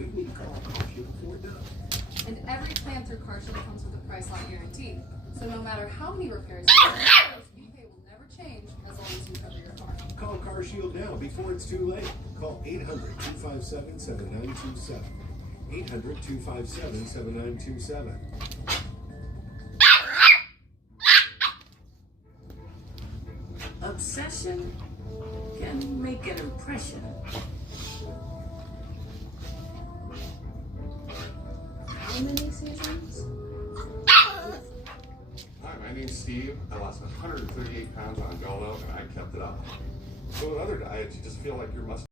So you need to call CarShield before it does. And every plan through CarShield comes with a price lock guarantee. So no matter how many repairs you do, you pay will never change as long as you cover your car. Call CarShield now before it's too late. Call 800-257-7927. 800-257-7927. Obsession can make an impression. How many seasons? Hi, my name's Steve. I lost 138 pounds on Golo and I kept it up. So with other diets, you just feel like you're